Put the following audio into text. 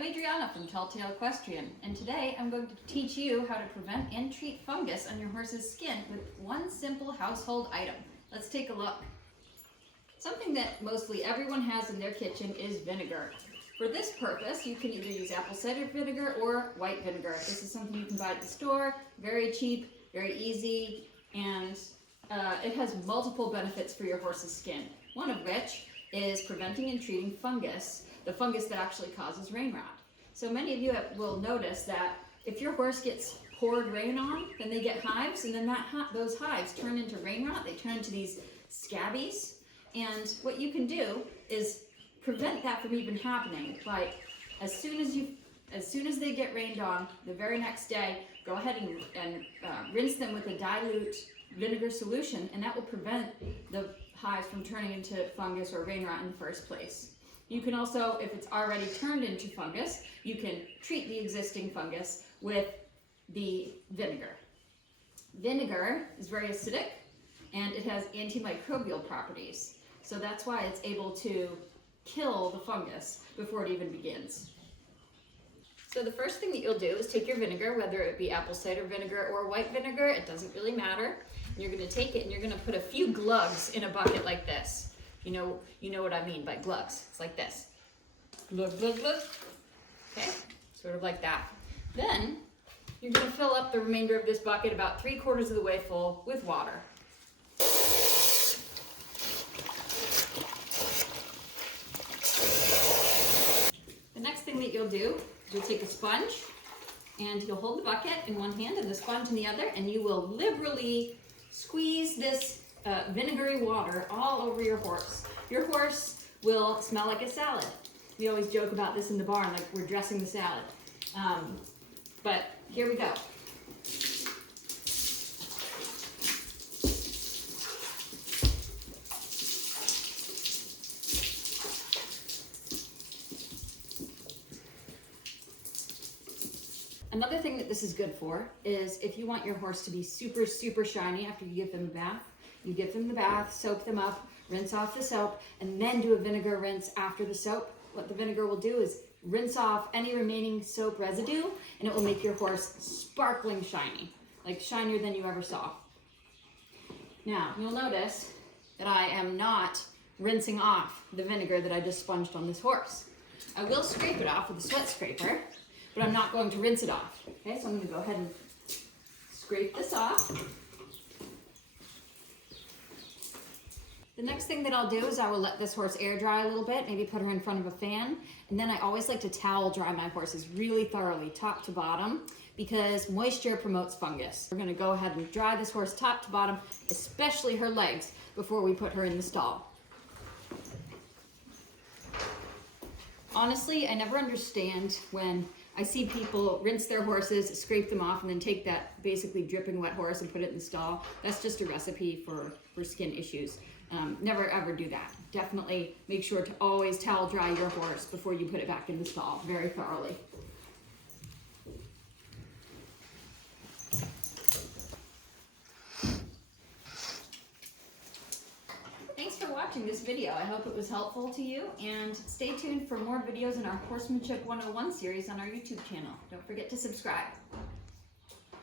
I'm Adriana from Telltale Equestrian, and today I'm going to teach you how to prevent and treat fungus on your horse's skin with one simple household item. Let's take a look. Something that mostly everyone has in their kitchen is vinegar. For this purpose, you can either use apple cider vinegar or white vinegar. This is something you can buy at the store, very cheap, very easy, and it has multiple benefits for your horse's skin. One of which is preventing and treating fungus, the fungus that actually causes rain rot. So many of you will notice that if your horse gets poured rain on, then they get hives, and then those hives turn into rain rot. They turn into these scabies, and what you can do is prevent that from even happening by as soon as they get rained on, the very next day, go ahead and rinse them with a dilute vinegar solution, and that will prevent the hives from turning into fungus or rain rot in the first place. You can also, if it's already turned into fungus, you can treat the existing fungus with the vinegar. Vinegar is very acidic and it has antimicrobial properties. So that's why it's able to kill the fungus before it even begins. So the first thing that you'll do is take your vinegar, whether it be apple cider vinegar or white vinegar, it doesn't really matter. And you're going to take it and you're going to put a few glugs in a bucket like this. You know what I mean by glugs. It's like this. Glug, glug, glug. Okay, sort of like that. Then you're going to fill up the remainder of this bucket about 3/4 of the way full with water. The next thing that you'll do is you'll take a sponge and you'll hold the bucket in one hand and the sponge in the other, and you will liberally squeeze this vinegary water all over your horse. Your horse will smell like a salad. We always joke about this in the barn, like we're dressing the salad. But here we go. Another thing that this is good for is if you want your horse to be super, super shiny after you give them a bath, you give them the bath, soak them up, rinse off the soap, and then do a vinegar rinse after the soap. What the vinegar will do is rinse off any remaining soap residue, and it will make your horse sparkling shiny, like shinier than you ever saw. Now, you'll notice that I am not rinsing off the vinegar that I just sponged on this horse. I will scrape it off with a sweat scraper, but I'm not going to rinse it off. Okay, so I'm going to go ahead and scrape this off. The next thing that I'll do is I will let this horse air dry a little bit, maybe put her in front of a fan, and then I always like to towel dry my horses really thoroughly, top to bottom, because moisture promotes fungus. We're going to go ahead and dry this horse top to bottom, especially her legs, before we put her in the stall. Honestly, I never understand when I see people rinse their horses, scrape them off, and then take that basically dripping wet horse and put it in the stall. That's just a recipe for skin issues. Never ever do that. Definitely make sure to always towel dry your horse before you put it back in the stall very thoroughly. Thanks for watching this video. I hope it was helpful to you, and stay tuned for more videos in our Horsemanship 101 series on our YouTube channel. Don't forget to subscribe.